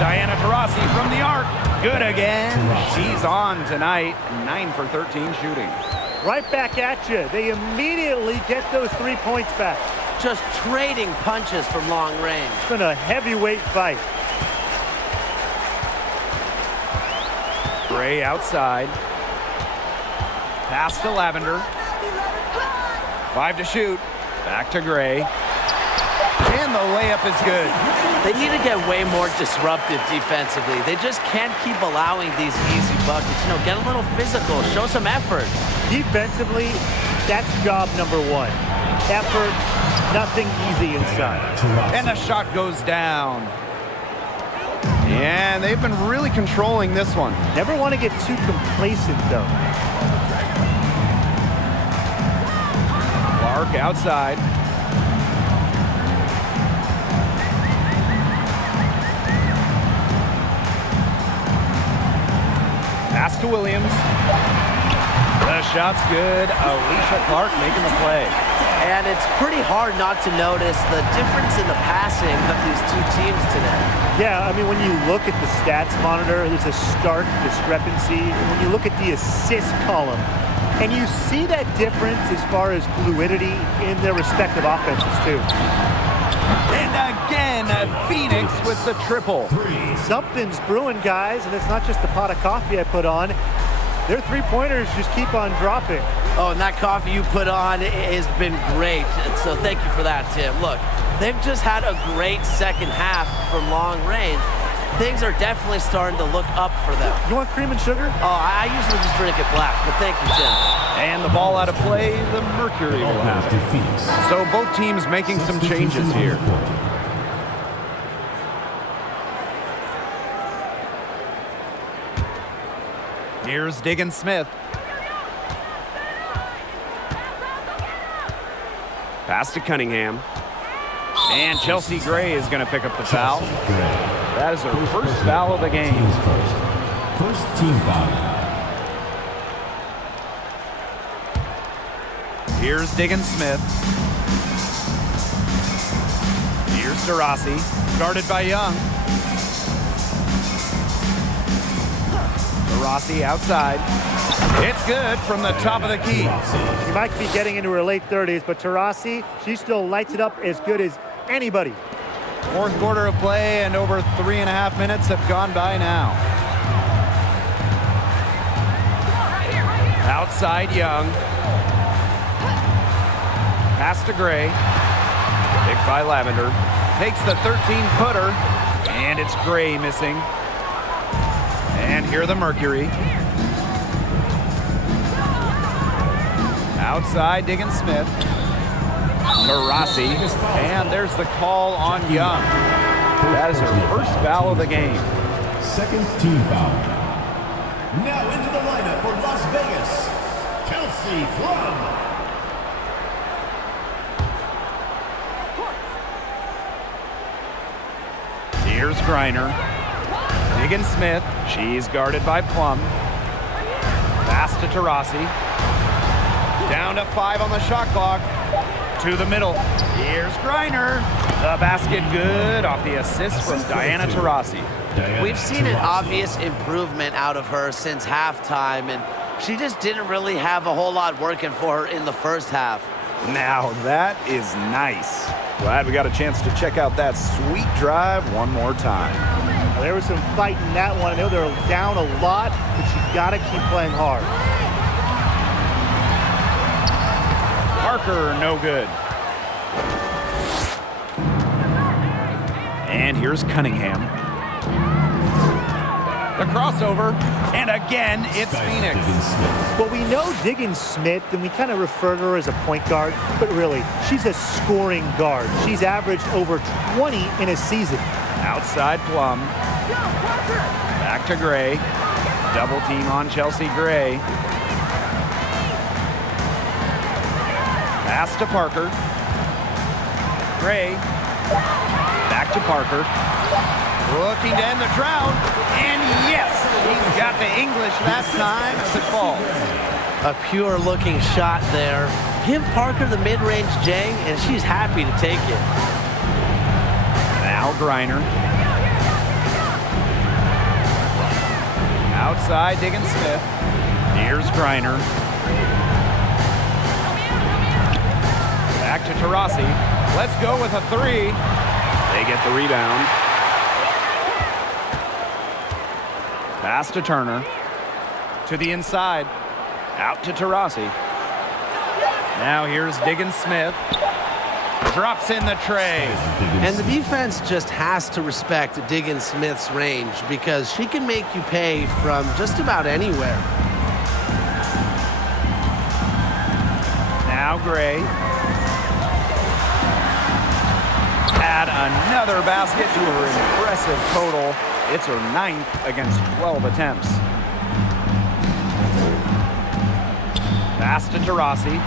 Diana Taurasi from the arc. Good again. She's on tonight. 9 for 13 shooting. Right back at you. They immediately get those 3 points back. Just trading punches from long range. It's been a heavyweight fight. Gray outside. Pass to Lavender. 5 to shoot. Back to Gray. And the layup is good. They need to get way more disruptive defensively. They just can't keep allowing these easy buckets. You know, get a little physical, show some effort. Defensively, that's job number 1. Effort, nothing easy inside. And the shot goes down. And they've been really controlling this one. Never want to get too complacent, though. Clark outside. Pass to Williams. The shot's good. Alicia Clark making the play. And it's pretty hard not to notice the difference in the passing of these two teams today. Yeah, I mean, when you look at the stats monitor, there's a stark discrepancy. When you look at the assist column, and you see that difference as far as fluidity in their respective offenses, too. And again, Phoenix with the triple. Something's brewing, guys, and it's not just the pot of coffee I put on. Their three-pointers just keep on dropping. Oh, and that coffee you put on has been great. So thank you for that, Tim. Look, they've just had a great second half from long range. Things are definitely starting to look up for them. You want cream and sugar? Oh, I usually just drink it black, but thank you, Tim. And the ball out of play, the Mercury will have it. So both teams making some changes here. Here's Diggin Smith. Pass to Cunningham. And Chelsea Gray is going to pick up the foul. That is her first foul of the game. First team foul. Here's Diggin Smith. Here's Taurasi, guarded by Young. Taurasi outside. It's good from the top of the key. She might be getting into her late 30s, but Taurasi, she still lights it up as good as anybody. Fourth quarter of play, and over 3.5 minutes have gone by now. Outside Young. Pass to Gray. Picked by Lavender. Takes the 13-footer, and it's Gray missing. And here the Mercury. Outside Diggins-Smith. Taurasi, and there's the call on Young. That is her first foul of the game. Second team foul. Now into the lineup for Las Vegas, Kelsey Plum. Here's Griner. Diggins-Smith. She's guarded by Plum. Pass to Taurasi. Down to 5 on the shot clock. To the middle. Here's Griner. The basket good off the assist from Diana Taurasi. We've seen an obvious improvement out of her since halftime, and she just didn't really have a whole lot working for her in the first half. Now that is nice. Glad we got a chance to check out that sweet drive one more time. There was some fight in that one. I know they're down a lot, but you got to keep playing hard. Parker, no good. And here's Cunningham. The crossover, and again, it's Phoenix. Well, we know Diggins-Smith, and we kind of refer to her as a point guard, but really, she's a scoring guard. She's averaged over 20 in a season. Outside Plum. Back to Gray. Double team on Chelsea Gray. Pass to Parker. Gray. Back to Parker. Looking to end the drought. And yes, he's got the English that time as it falls. A pure looking shot there. Give Parker the mid-range J, and she's happy to take it. Now Griner. Outside Diggins-Smith. Here's Griner. Back to Taurasi. Let's go with a 3. They get the rebound. Pass to Turner. To the inside. Out to Taurasi. Now here's Diggins-Smith. Drops in the tray. And the defense just has to respect Diggins-Smith's range because she can make you pay from just about anywhere. Now Gray. Add another basket to her impressive total. It's her 9th against 12 attempts. Pass to Taurasi.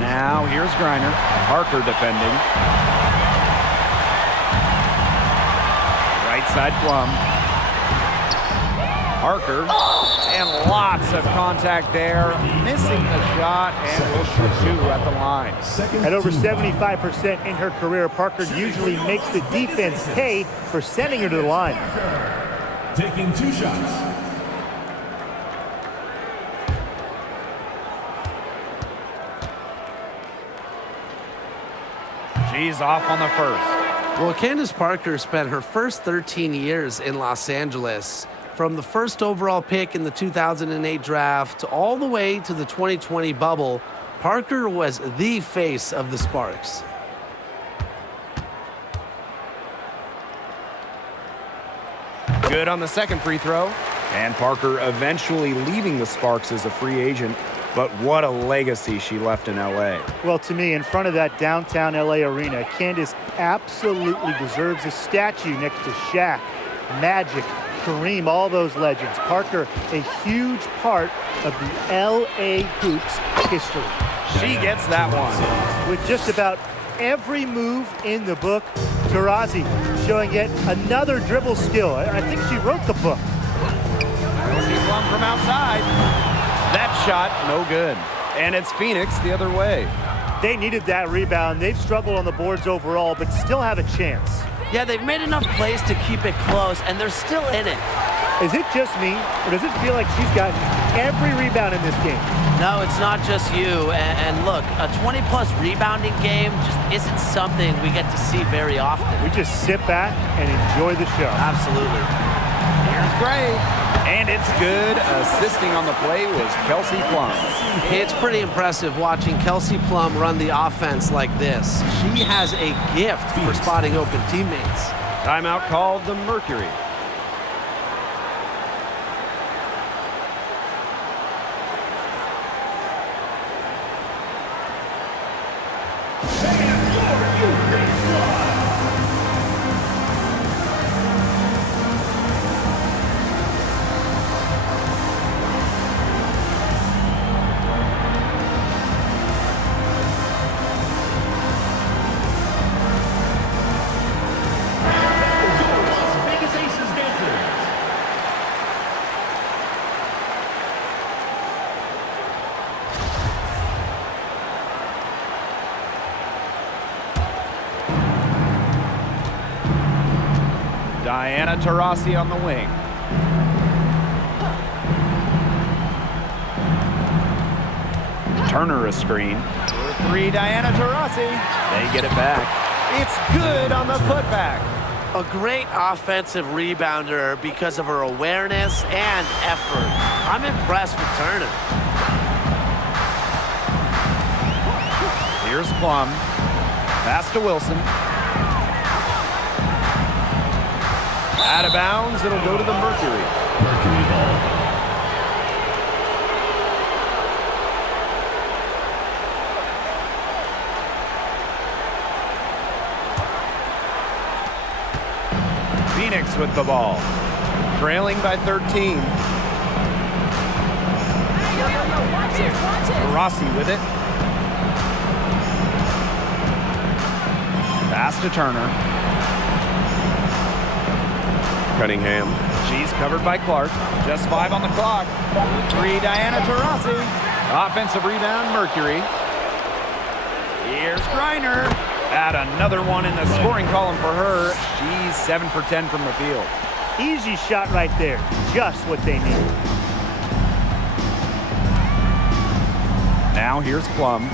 Now here's Griner. Parker defending. Right side Plum. Parker. And lots of contact there. Missing the shot, and will shoot 2 at the line. At over 75% in her career, Parker usually makes the defense pay for sending her to the line. Taking 2 shots. She's off on the first. Well, Candace Parker spent her first 13 years in Los Angeles. From the first overall pick in the 2008 draft all the way to the 2020 bubble, Parker was the face of the Sparks. Good on the second free throw. And Parker eventually leaving the Sparks as a free agent. But what a legacy she left in L.A. Well, to me, in front of that downtown L.A. arena, Candace absolutely deserves a statue next to Shaq, Magic, Kareem, all those legends. Parker, a huge part of the L.A. Hoops history. She gets that one. With just about every move in the book, Taurasi showing yet another dribble skill. I think she wrote the book. Kelsey Plum from outside. That shot, no good. And it's Phoenix the other way. They needed that rebound. They've struggled on the boards overall, but still have a chance. Yeah, they've made enough plays to keep it close, and they're still in it. Is it just me, or does it feel like she's gotten every rebound in this game? No, it's not just you. And look, a 20-plus rebounding game just isn't something we get to see very often. We just sit back and enjoy the show. Absolutely. Here's Gray. And it's good. Assisting on the play was Kelsey Plum. It's pretty impressive watching Kelsey Plum run the offense like this. She has a gift for spotting open teammates. Timeout called the Mercury. Diana Taurasi on the wing. Turner a screen. For three, Diana Taurasi. They get it back. It's good on the putback. A great offensive rebounder because of her awareness and effort. I'm impressed with Turner. Here's Plum. Pass to Wilson. Out of bounds, it'll go to the Mercury. Mercury ball. Phoenix with the ball. Trailing by 13. Rossi with it. Pass to Turner. Cunningham. She's covered by Clark. Just 5 on the clock. 3, Diana Taurasi. Offensive rebound, Mercury. Here's Griner. Add another one in the scoring column for her. She's 7 for 10 from the field. Easy shot right there. Just what they need. Now here's Plum.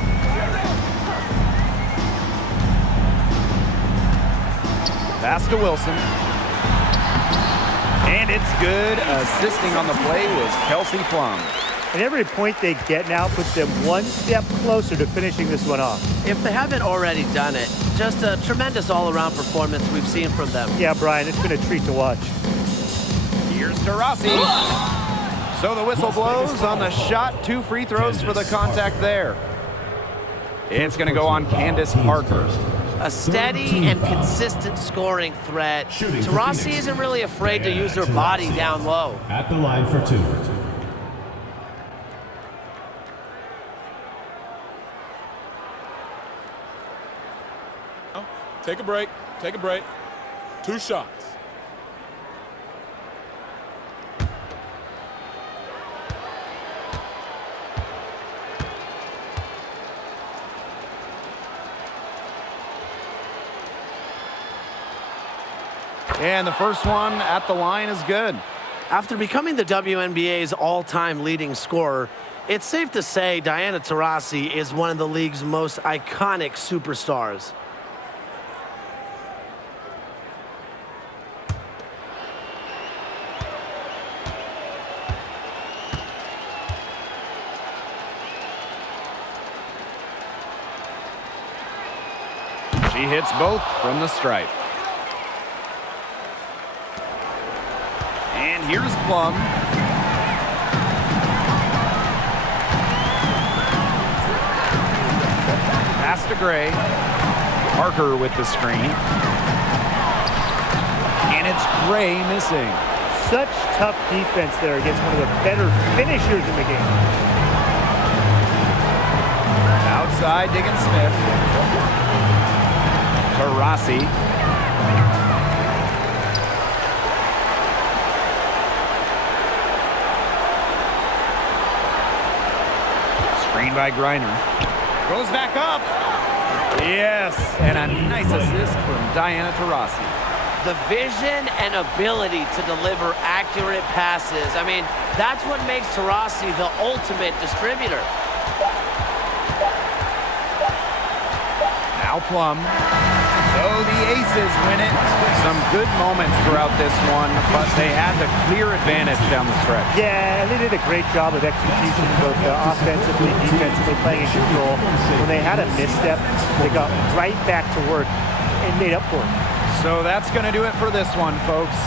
Pass to Wilson. And it's good. Assisting on the play was Kelsey Plum. And every point they get now puts them one step closer to finishing this one off. If they haven't already done it, just a tremendous all-around performance we've seen from them. Yeah, Brian, it's been a treat to watch. Here's Taurasi. So the whistle blows on the shot. 2 free throws for the contact there. It's going to go on Candace Parker. A steady and consistent scoring threat. Taurasi isn't really afraid to use her body down low. At the line for 2. Take a break. Take a break. 2 shots. And the first one at the line is good. After becoming the WNBA's all-time leading scorer, it's safe to say Diana Taurasi is one of the league's most iconic superstars. She hits both from the stripe. And here's Plum. Pass to Gray. Parker with the screen. And it's Gray missing. Such tough defense there against one of the better finishers in the game. Outside, Diggin Smith. Taurasi. Screen by Griner. Goes back up. Yes, and a nice assist from Diana Taurasi. The vision and ability to deliver accurate passes. I mean, that's what makes Taurasi the ultimate distributor. Now Plum. So the Aces win it. Some good moments throughout this one, but they had the clear advantage down the stretch. Yeah, they did a great job of execution, both offensively, defensively, playing in control. When they had a misstep, they got right back to work and made up for it. So that's going to do it for this one, folks.